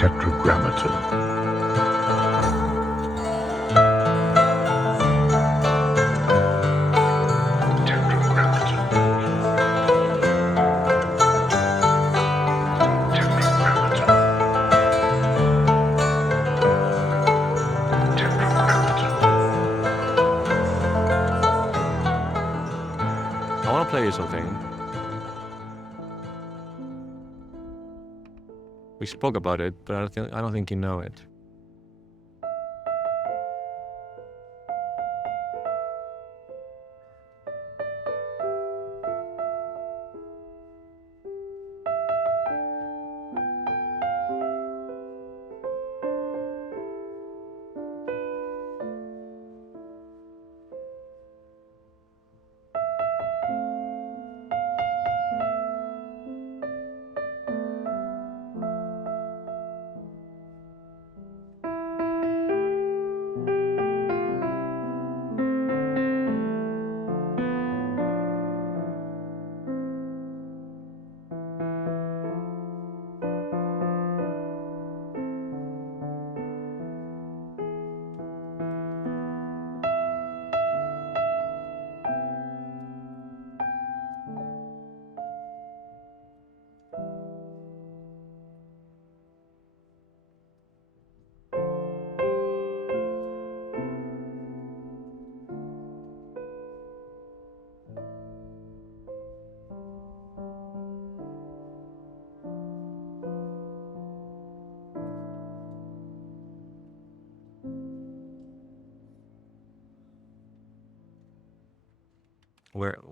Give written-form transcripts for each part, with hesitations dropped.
tetragrammaton. I want to play you something. We spoke about it, but I don't think you know it.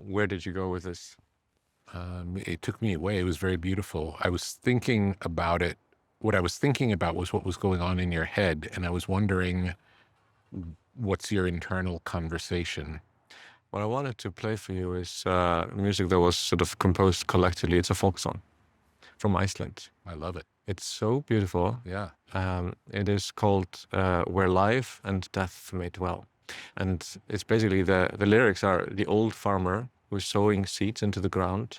Where did you go with this? It took me away. It was very beautiful. I was thinking about it. What I was thinking about was what was going on in your head, and I was wondering, what's your internal conversation? What I wanted to play for you is music that was sort of composed collectively. It's a folk song from Iceland. I love it. It's so beautiful. Yeah. It is called Where Life and Death May Dwell. And it's basically the lyrics are the old farmer who's sowing seeds into the ground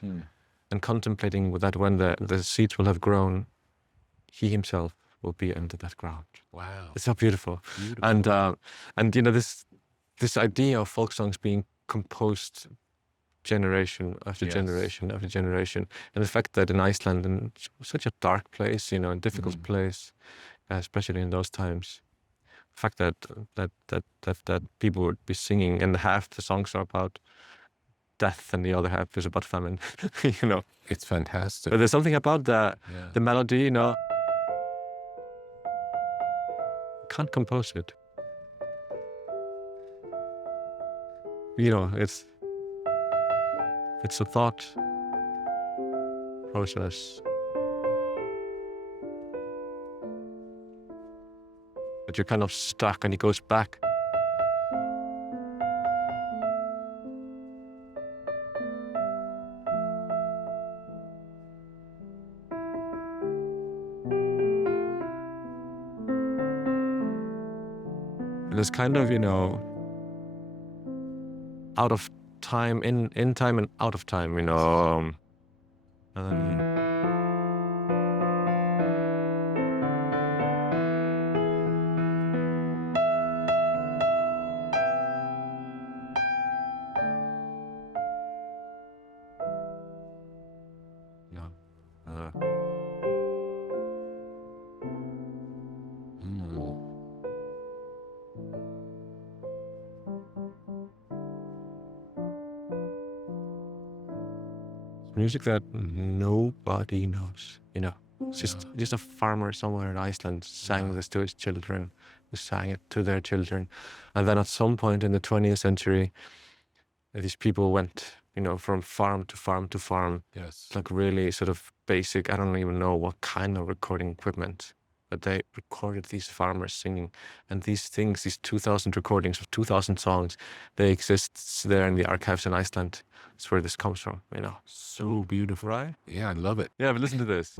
and contemplating that when the seeds will have grown, he himself will be under that ground. Wow. It's so beautiful. Beautiful. And you know, this idea of folk songs being composed generation after generation after generation, and the fact that in Iceland, in such a dark place, you know, a difficult place, especially in those times, the fact that people would be singing, and half the songs are about death and the other half is about famine. You know, it's fantastic. but there's something about the melody, you know. Can't compose it. You know, it's a thought process. But you're kind of stuck, and it goes back. And it's kind of, you know, out of time, in time and out of time, you know. Music that nobody knows, you know. It's just a farmer somewhere in Iceland sang this to his children, who sang it to their children. And then at some point in the 20th century, these people went, you know, from farm to farm to farm. Yes. Like really sort of basic, I don't even know what kind of recording equipment, but they recorded these farmers singing. And these things, these 2,000 recordings of 2,000 songs, they exist there in the archives in Iceland. That's where this comes from, you know. So beautiful. Right? Yeah, I love it. Yeah, but listen to this.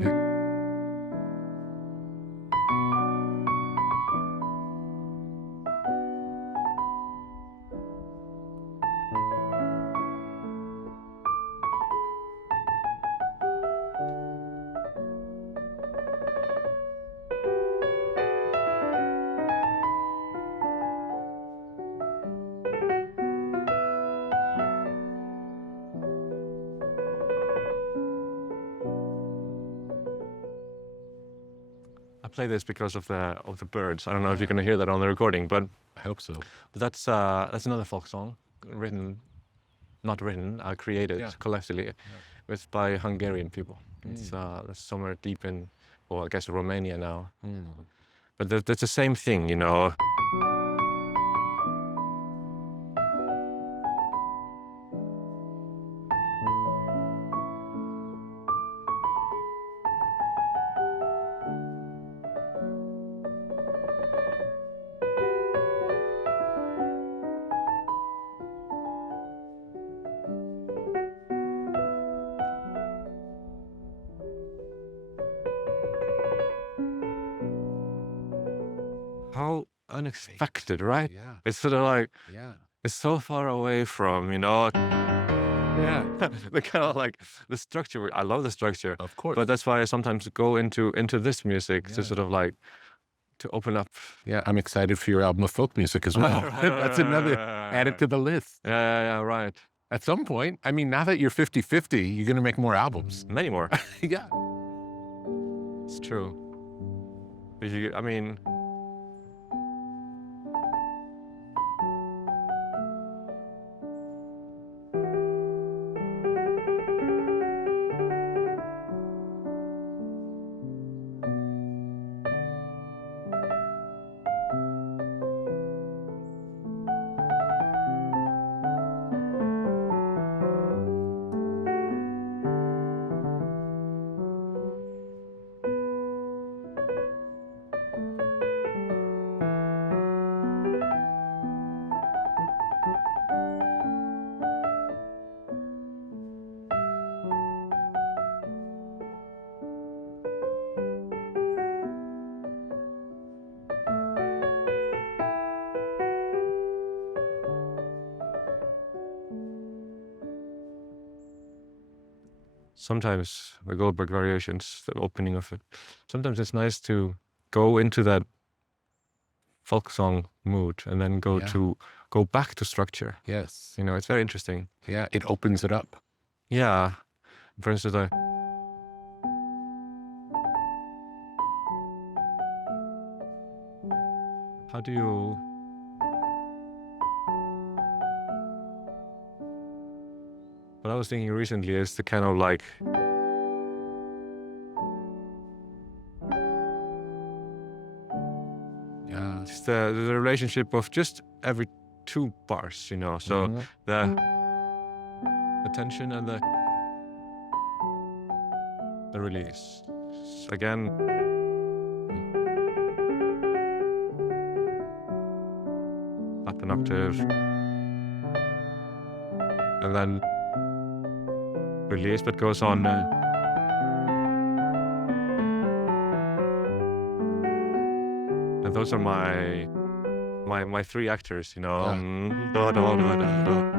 play this because of the birds. I don't know if you're going to hear that on the recording, but I hope so. that's another folk song created collectively by Hungarian people. It's that's somewhere deep in, well, I guess Romania now. But that's the same thing, you know. How unexpected, right? Yeah. It's sort of like, Yeah. it's so far away from, you know. Yeah. The kind of like the structure. I love the structure, Of course. but that's why I sometimes go into this music to sort of like to open up. Yeah, I'm excited for your album of folk music as well. That's another, add it to the list. Yeah, right. At some point, I mean, now that you're 50-50, you're going to make more albums. Many more. Yeah. It's true. I mean, sometimes the Goldberg variations, the opening of it, sometimes it's nice to go into that folk song mood and then go back to structure. Yes. You know, it's very interesting. Yeah, it opens it up. Yeah. For instance, how do you... What I was thinking recently is the kind of like... Yeah. It's the relationship of just every two bars, you know. So the tension and the release. Again. Up an octave. And then release, but goes on. And those are my three actors, you know. Da, da, da, da, da.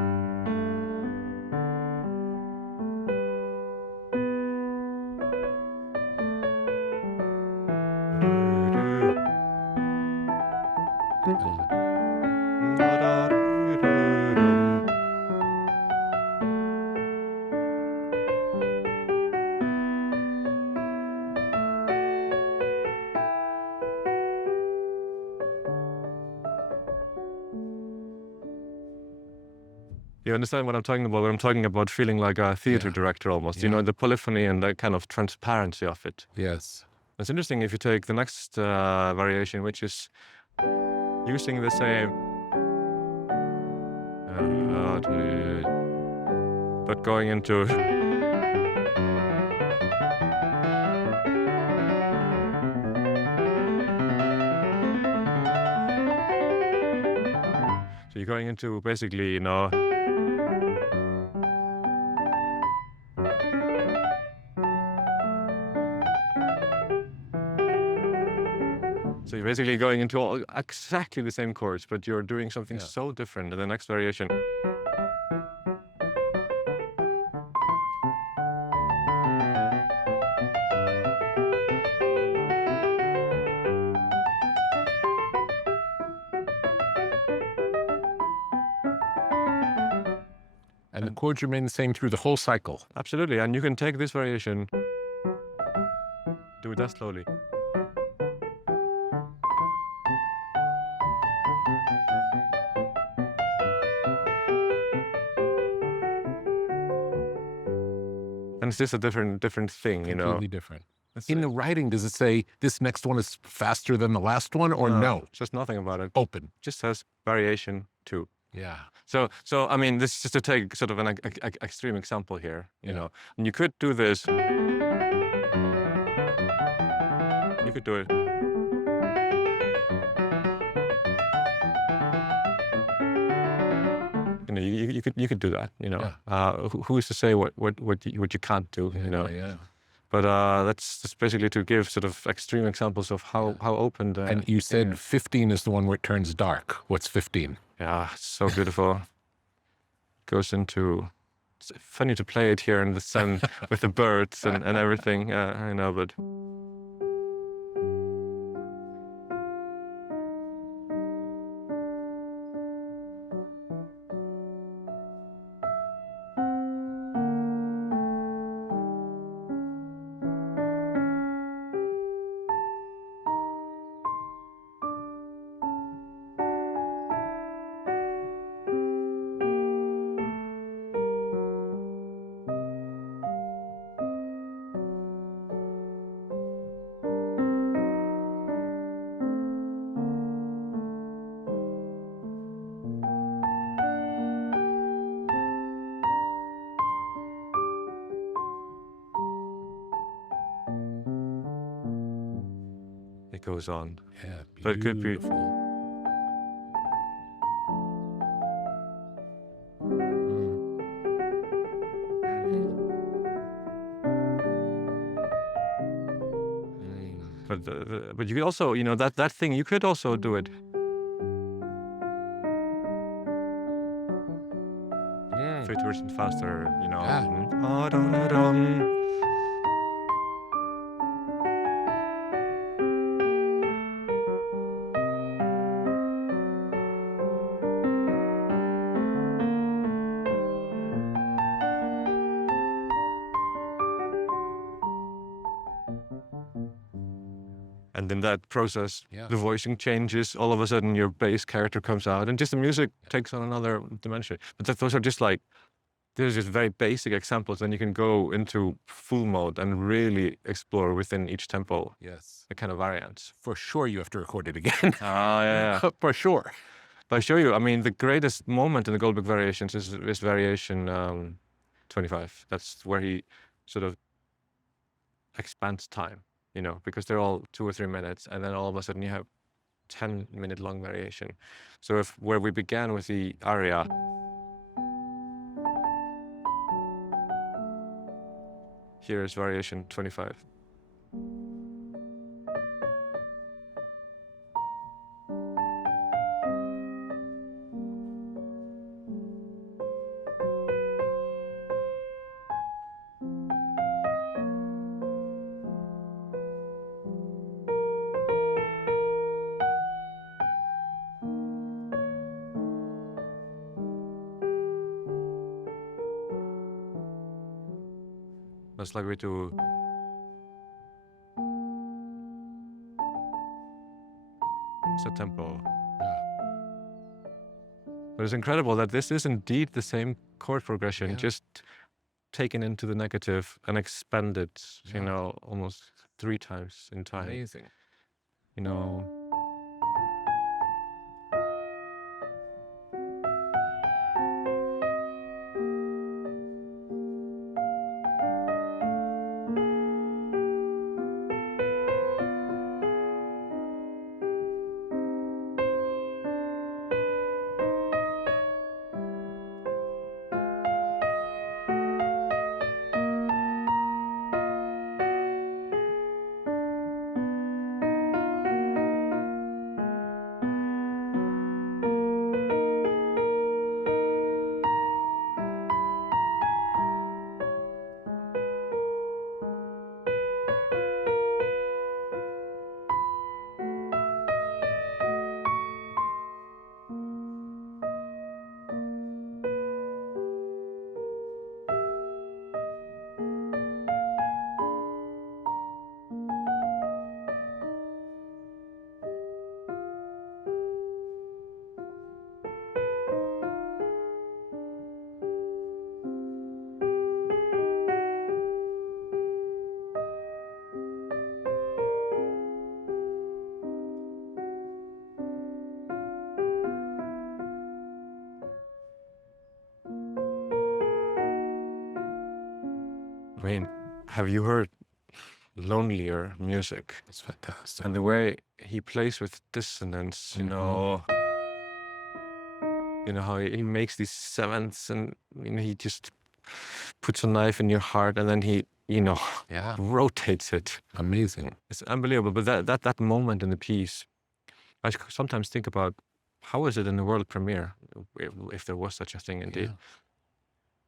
You understand what I'm talking about? When I'm talking about feeling like a theater director almost, you know, the polyphony and the kind of transparency of it. Yes. It's interesting if you take the next variation, which is using the same, but going into so you're going into basically, you know, so you're basically going into exactly the same chords, but you're doing something so different in the next variation. And the chords remain the same through the whole cycle. Absolutely, and you can take this variation, do it that slowly. it's just a different thing, you know. Completely different. In the writing, does it say this next one is faster than the last one, or no? Just nothing about it. Open. Just says variation 2. Yeah. So I mean, this is just to take sort of an extreme example here, you know. And you could do this. You could do it. You know, you could do that, you know. Yeah. Who's to say what you can't do, you know? Yeah. But that's just basically to give sort of extreme examples of how open. And you said 15 is the one where it turns dark. What's 15? Yeah, it's so beautiful. Goes into. It's funny to play it here in the sun with the birds and everything. I know, but. It goes on. Yeah, beautiful. But it could be. But you could also, you know, that thing, you could also do it. Yeah. 50% faster, you know. Yeah. And in that process, the voicing changes. All of a sudden, your bass character comes out, and just the music takes on another dimension. But those are just like, there's just very basic examples. Then you can go into full mode and really explore within each tempo. Yes, the kind of variants. For sure, you have to record it again. Yeah. For sure. But I show you. I mean, the greatest moment in the Goldberg variations is variation 25. That's where he sort of expands time. You know, because they're all 2 or 3 minutes, and then all of a sudden you have 10-minute long variation. So where we began with the aria, here is variation 25. That's like we do. It's a tempo. Yeah. But it's incredible that this is indeed the same chord progression, just taken into the negative and expanded, you know, almost 3 times in time. Amazing. You know. I mean, have you heard lonelier music? It's fantastic. And the way he plays with dissonance, you know how he makes these sevenths, and he just puts a knife in your heart, and then he, Yeah. rotates it. Amazing. It's unbelievable. But that moment in the piece, I sometimes think about, how is it in the world premiere, if there was such a thing indeed? Yeah.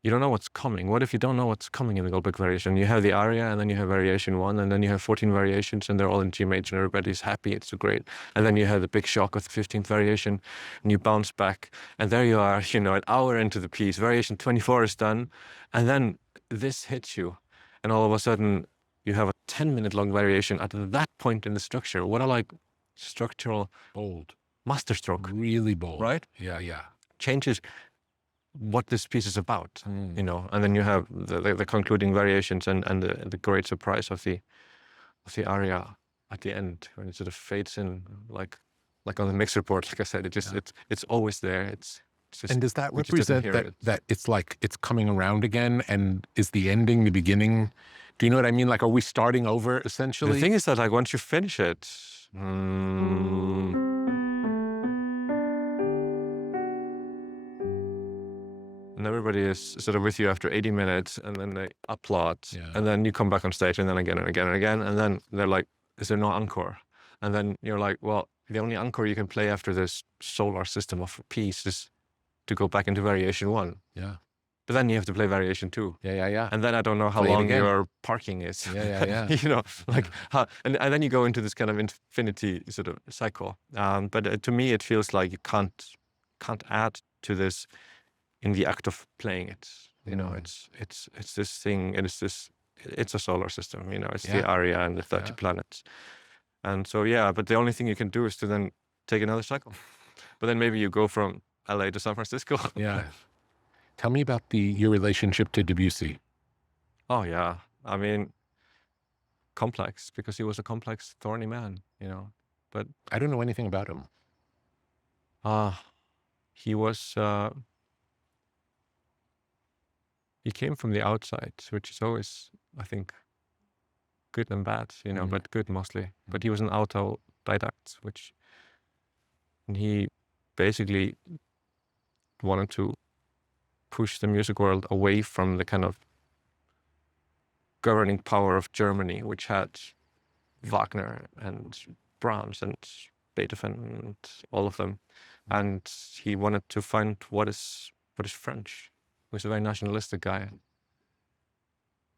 You don't know what's coming. What if you don't know what's coming in the Goldberg variation? You have the aria, and then you have variation 1, and then you have 14 variations, and they're all in G major, and everybody's happy, it's so great. And then you have the big shock of the 15th variation, and you bounce back, and there you are, an hour into the piece, variation 24 is done, and then this hits you, and all of a sudden you have a 10-minute long variation at that point in the structure. What a structural Bold. masterstroke. Really bold. Right? Yeah, yeah. Changes what this piece is about, and then you have the concluding variations and the great surprise of the aria at the end, when it sort of fades in, like on the mix report. Like I said, it's always there. It's just, and does that we just doesn't represent hear that it's like it's coming around again, and is the ending the beginning? Do you know what I mean? Like, are we starting over essentially? The thing is that, like, once you finish it, and everybody is sort of with you after 80 minutes, and then they applaud, and then you come back on stage, and then again and again and again, and then they're like, is there no encore? And then you're like, well, the only encore you can play after this solar system of a piece is to go back into variation 1. Yeah. But then you have to play variation 2. Yeah. And then I don't know how long your parking is. Yeah. And then you go into this kind of infinity sort of cycle. But to me, it feels like you can't add to this in the act of playing it. It's this thing, and it's a solar system. It's the aria and the 30 planets. And so, but the only thing you can do is to then take another cycle. But then maybe you go from LA to San Francisco. Yeah. Tell me about your relationship to Debussy. Oh, yeah. I mean, complex, because he was a complex, thorny man, But I don't know anything about him. He was, he came from the outside, which is always, I think, good and bad, but good mostly. But he was an autodidact, and he basically wanted to push the music world away from the kind of governing power of Germany, which had Wagner and Brahms and Beethoven and all of them. And he wanted to find what is French. He was a very nationalistic guy.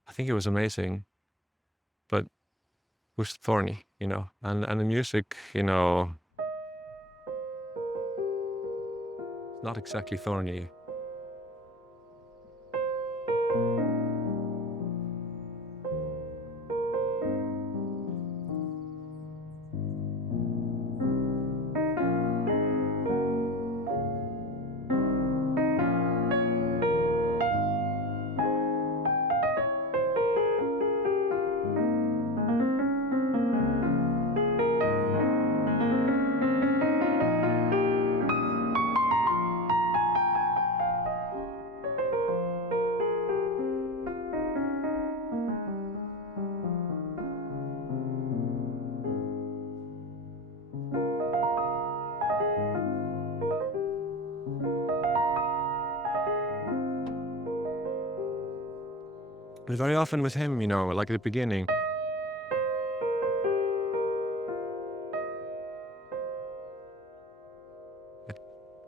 I think it was amazing, but it was thorny, and the music, not exactly thorny. But very often with him, like at the beginning,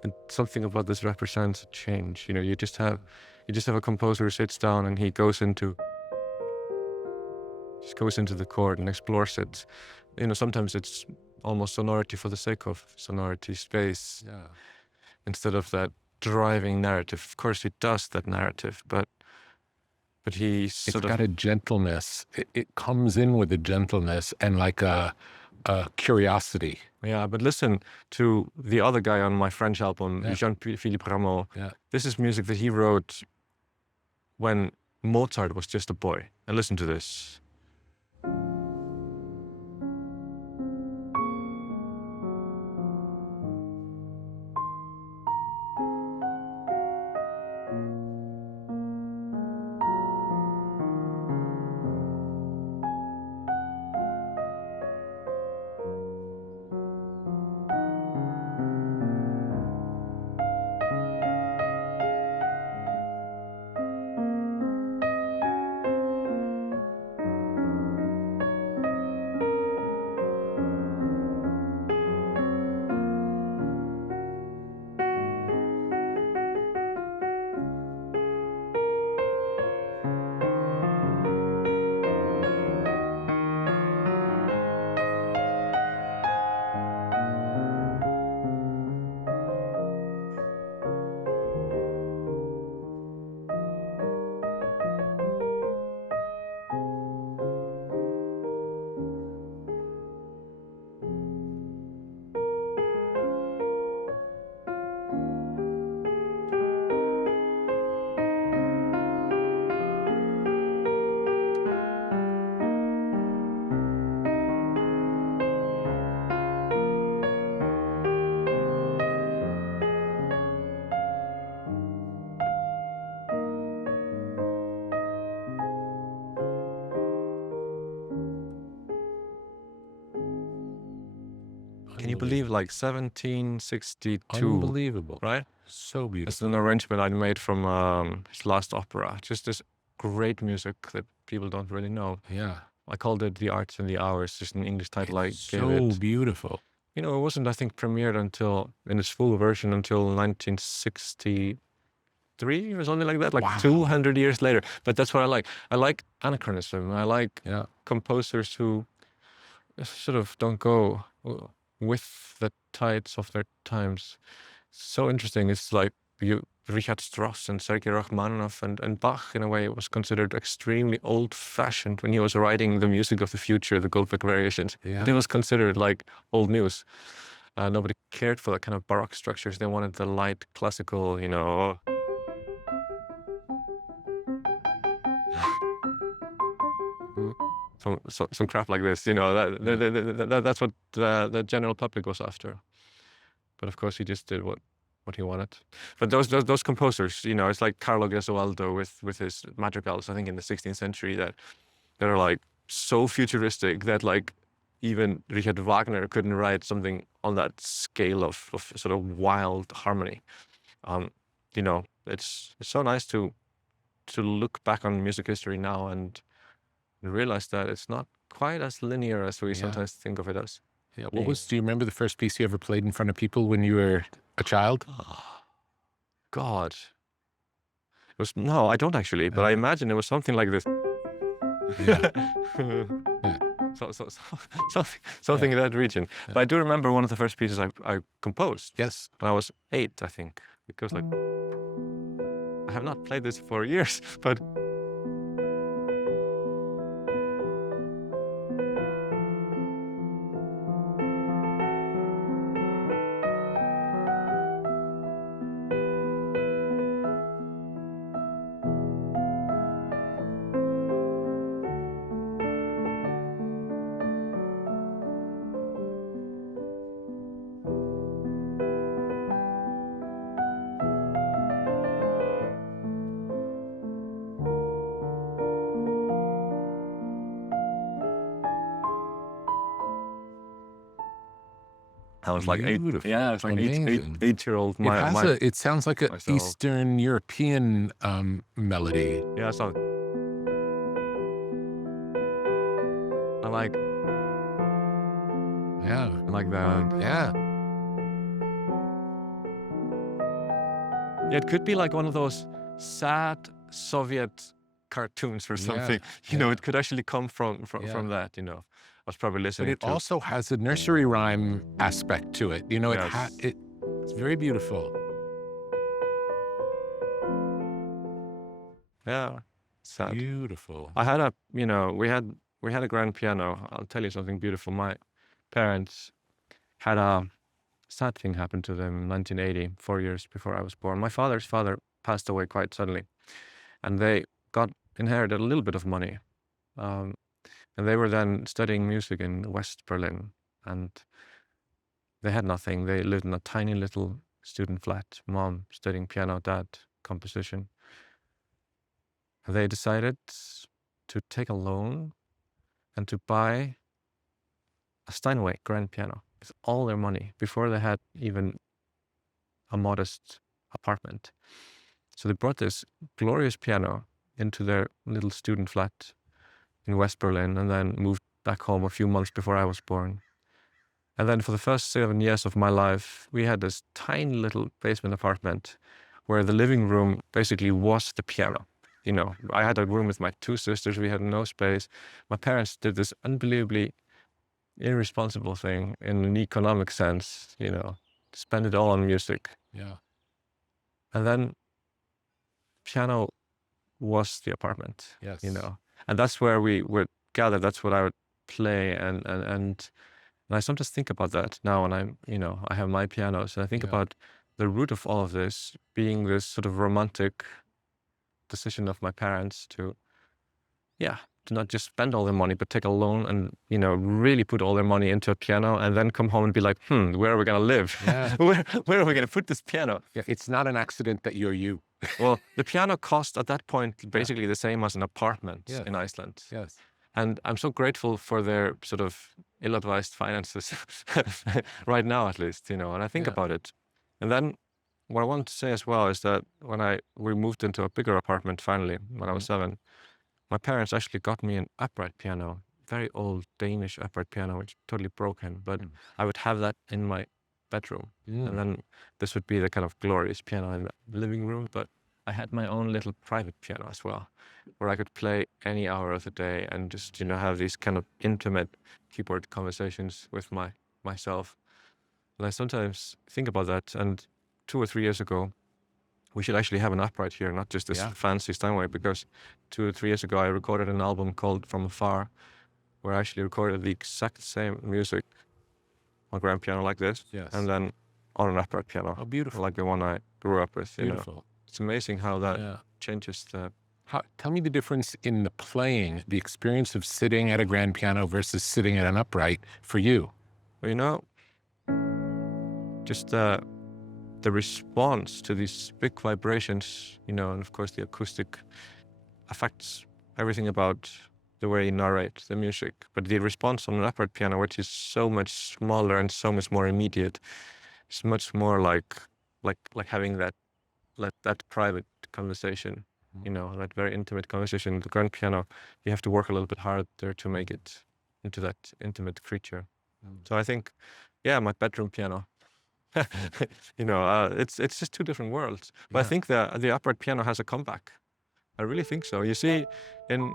and something about this represents a change. You just have a composer who sits down and he goes into the chord and explores it. Sometimes it's almost sonority for the sake of sonority, space, instead of that driving narrative. Of course, he does that narrative, but it's got a gentleness. It comes in with a gentleness and like a curiosity. Yeah, but listen to the other guy on my French album, Jean-Philippe Rameau. Yeah. This is music that he wrote when Mozart was just a boy. And listen to this. Can you believe, like 1762? Unbelievable. Right? So beautiful. It's an arrangement I made from his last opera. Just this great music that people don't really know. Yeah. I called it The Arts and the Hours, just an English title I gave So it. beautiful. You know, it wasn't, I think, premiered in its full version until 1963 or something like that, like Wow. 200 years later. But that's what I like. I like anachronism. I like composers who sort of don't go with the tides of their times. So interesting. It's like Richard Strauss and Sergei Rachmaninoff and Bach, in a way, was considered extremely old-fashioned when he was writing the music of the future, the Goldberg variations. Yeah. But it was considered like old news. Nobody cared for that kind of Baroque structures. They wanted the light, classical, you know. Some crap like this, you know. That's what the general public was after. But of course, he just did what he wanted. But those composers, you know, it's like Carlo Gesualdo with his madrigals, I think in the 16th century, that are like so futuristic that like even Richard Wagner couldn't write something on that scale of sort of wild harmony. You know, it's so nice to look back on music history now and realize that it's not quite as linear as we sometimes think of it as. Yeah. Do you remember the first piece you ever played in front of people when you were a child? Oh, God. No, I don't actually, but I imagine it was something like this. Yeah. Something in that region. Yeah. But I do remember one of the first pieces I composed. Yes. When I was 8, I think. Because like, I have not played this for years, but I was like 8. Beautiful. Yeah, I was like Amazing. 8-year-old. It sounds like an myself. Eastern European melody. Yeah, so I like that. Yeah. Yeah, it could be like one of those sad Soviet cartoons or something. You know, it could actually come from that, you know. I was probably listening But it also has a nursery rhyme aspect to it. You know, it's very beautiful. Yeah, sad. Beautiful. I had we had a grand piano. I'll tell you something beautiful. My parents had a sad thing happen to them in 1980, 4 years before I was born. My father's father passed away quite suddenly, and they inherited a little bit of money. And they were then studying music in West Berlin, and they had nothing. They lived in a tiny little student flat. Mom studying piano, dad composition. They decided to take a loan and to buy a Steinway grand piano with all their money before they had even a modest apartment. So they brought this glorious piano into their little student flat in West Berlin and then moved back home a few months before I was born. And then for the first 7 years of my life, we had this tiny little basement apartment where the living room basically was the piano. You know, I had a room with my 2 sisters. We had no space. My parents did this unbelievably irresponsible thing in an economic sense, you know, spend it all on music. Yeah. And then piano was the apartment. Yes. You know, and that's where we would gather. That's what I would play. And I sometimes think about that now when I have my pianos, and I think about the root of all of this being this sort of romantic decision of my parents to not just spend all their money, but take a loan and, really put all their money into a piano and then come home and be like, where are we going to live? Yeah. Where are we going to put this piano? Yeah, it's not an accident that you're you. Well, the piano cost at that point basically the same as an apartment in Iceland. Yes. And I'm so grateful for their sort of ill-advised finances right now, at least, and I think about it. And then what I wanted to say as well is that when we moved into a bigger apartment finally when I was 7, my parents actually got me an upright piano, very old Danish upright piano, which is totally broken, but I would have that in my bedroom. And then this would be the kind of glorious piano in the living room, but I had my own little private piano as well, where I could play any hour of the day and just, have these kind of intimate keyboard conversations with myself. And I sometimes think about that. And 2 or 3 years ago, we should actually have an upright here, not just this fancy Steinway, because 2 or 3 years ago, I recorded an album called From Afar, where I actually recorded the exact same music on grand piano like this, and then on an upright piano. Oh, beautiful. Like the one I grew up with. Beautiful. It's amazing how that changes the... Tell me the difference in the playing, the experience of sitting at a grand piano versus sitting at an upright for you. Well, just the response to these big vibrations, and of course the acoustic affects everything about the way you narrate the music. But the response on an upright piano, which is so much smaller and so much more immediate, is much more like having that private conversation, that very intimate conversation. The grand piano, you have to work a little bit harder to make it into that intimate creature. So I think, my bedroom piano, it's just 2 different worlds. But I think the upright piano has a comeback. I really think so. You see, in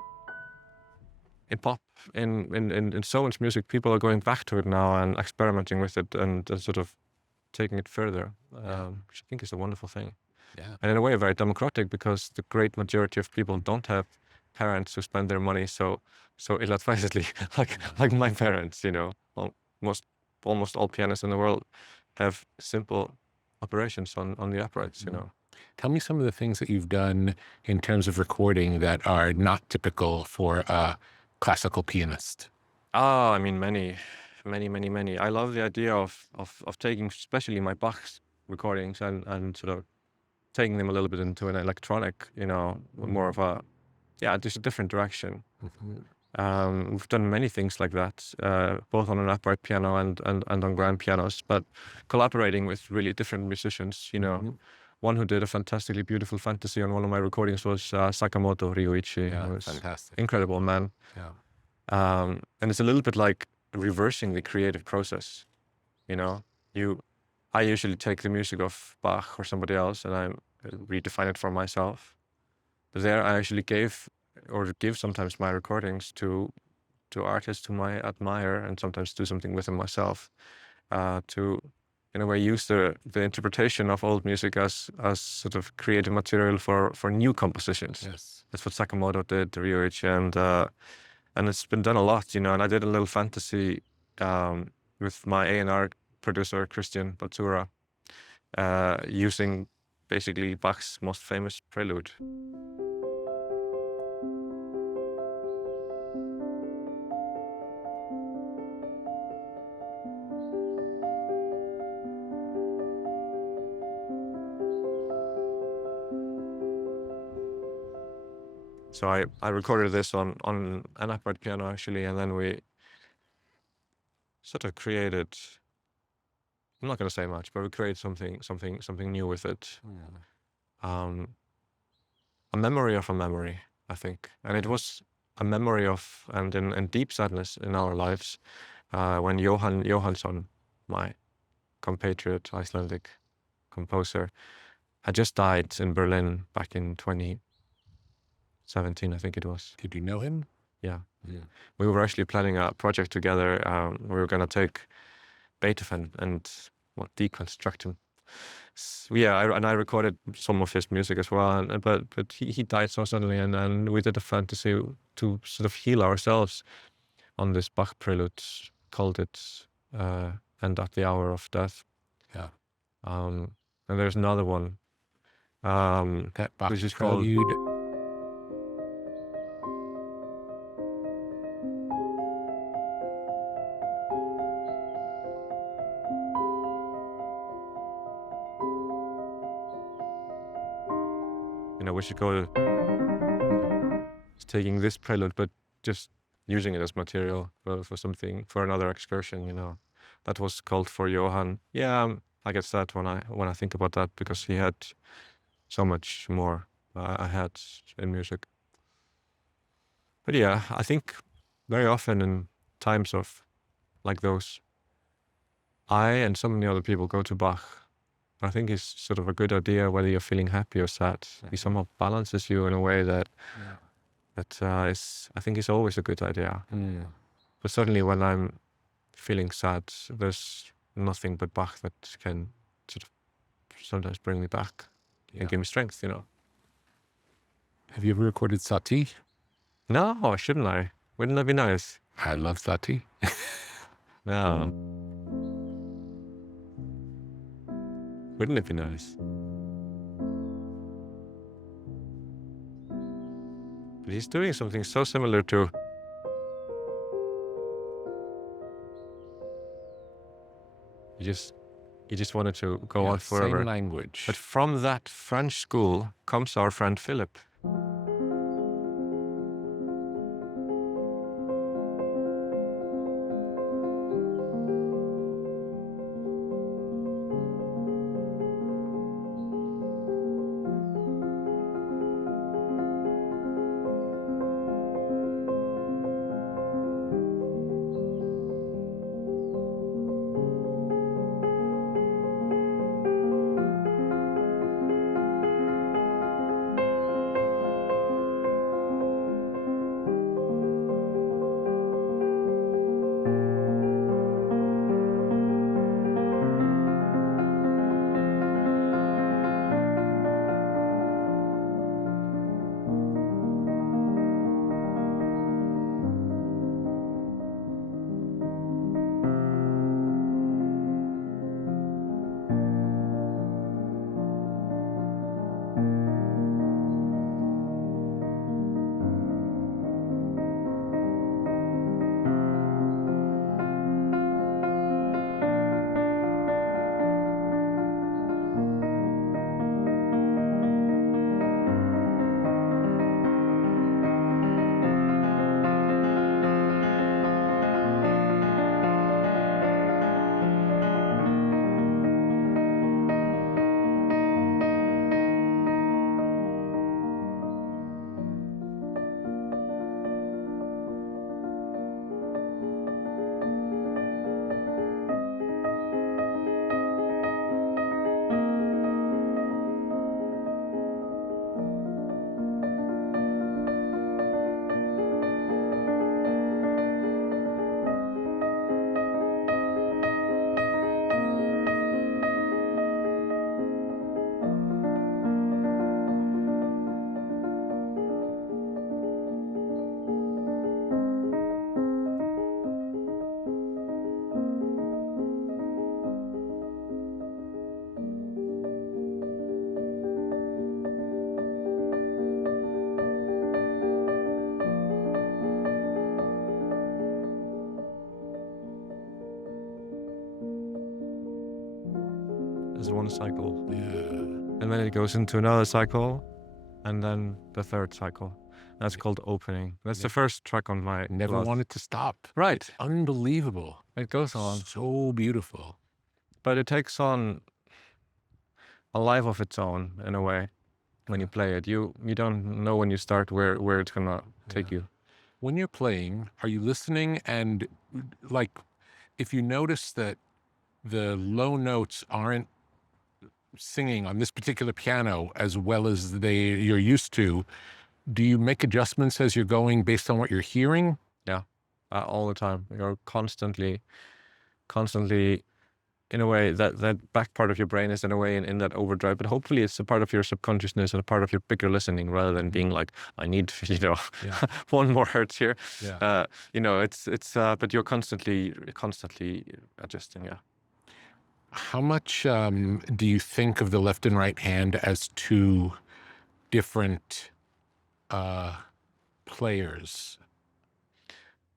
pop, in so much music, people are going back to it now and experimenting with it and sort of taking it further, which I think is a wonderful thing. Yeah. And in a way, very democratic, because the great majority of people don't have parents who spend their money so ill-advisedly, like my parents. Almost all pianists in the world have simple operations on the uprights. Tell me some of the things that you've done in terms of recording that are not typical for a classical pianist. I mean, many. I love the idea of taking, especially my Bach recordings, and sort of taking them a little bit into an electronic, more of a, just a different direction. We've done many things like that, both on an upright piano and on grand pianos, but collaborating with really different musicians. One who did a fantastically beautiful fantasy on one of my recordings was Sakamoto Ryuichi. Fantastic. Incredible man. And it's a little bit like reversing the creative process. I usually take the music of Bach or somebody else and I redefine it for myself. But there I actually give sometimes my recordings to artists whom I admire, and sometimes do something with them myself, to in a way use the interpretation of old music as sort of creative material for new compositions. Yes. That's what Sakamoto did, Ryuichi, and it's been done a lot, and I did a little fantasy with my A&R producer, Christian Batsura, using basically Bach's most famous prelude. So I recorded this on an upright piano actually, and then we sort of created, I'm not going to say much, but we created something new with it. A memory of a memory, I think. And it was a memory of, and in deep sadness in our lives, when Johann, my compatriot, Icelandic composer, had just died in Berlin back in 2017, I think it was. Did you know him? Yeah. We were actually planning a project together. We were going to take Beethoven and deconstruct him. I recorded some of his music as well, but he died so suddenly, and we did a fantasy to sort of heal ourselves on this Bach prelude, called it "And at the Hour of Death." Yeah. And there's another one, that Bach which is prelude. called. We should go taking this prelude, but just using it as material for something, for another excursion, you know. That was called for Johann. Yeah, I get that when I think about that, because he had so much more I had in music. But yeah, I think very often in times of like those, I and so many other people go to Bach. I think it's sort of a good idea whether you're feeling happy or sad. He somehow balances you in a way that is, I think, is always a good idea. But certainly when I'm feeling sad, there's nothing but Bach that can sort of sometimes bring me back and give me strength, you know. Have you ever recorded Satie? No, shouldn't I? Wouldn't that be nice? I love Satie. No. Wouldn't it be nice? But he's doing something so similar to... He just wanted to go on forever. Same language. But from that French school comes our friend Philip. There's one cycle. And then it goes into another cycle, and then the third cycle. That's called opening. That's the first track on my Never last. wanted to stop. Right. Unbelievable. It goes on. So beautiful. But it takes on a life of its own in a way when you play it. You don't know when you start where it's gonna take you. When you're playing, are you listening, and like if you notice that the low notes aren't singing on this particular piano as well as you're used to, do you make adjustments as you're going based on what you're hearing? Yeah, all the time. You're constantly in a way that back part of your brain is in a way in that overdrive, but hopefully it's a part of your subconsciousness and a part of your bigger listening, rather than being like, I need, one more hertz here. Yeah. It's but you're constantly adjusting. Yeah. How much do you think of the left and right hand as two different players?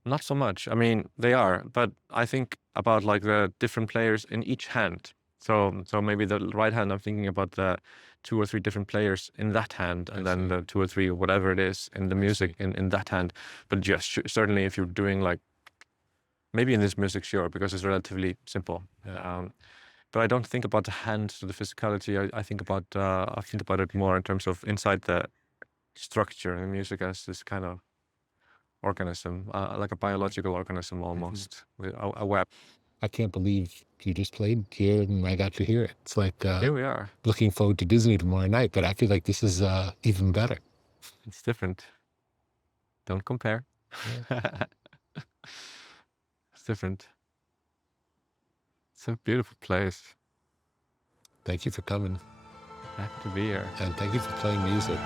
Not so much. I mean, they are, but I think about like the different players in each hand. So maybe the right hand, I'm thinking about the 2 or 3 different players in that hand, and then the 2 or 3 or whatever it is in the music in that hand. But yes, certainly if you're doing like, maybe in this music, sure, because it's relatively simple. But I don't think about the hand to the physicality. I think about it more in terms of inside the structure in music as this kind of organism, like a biological organism almost, with a web. I can't believe you just played here and I got to hear it. It's like Here we are. looking forward to Disney tomorrow night, but I feel like this is even better. It's different. Don't compare. It's different. It's a beautiful place. Thank you for coming. Happy to be here. And thank you for playing music.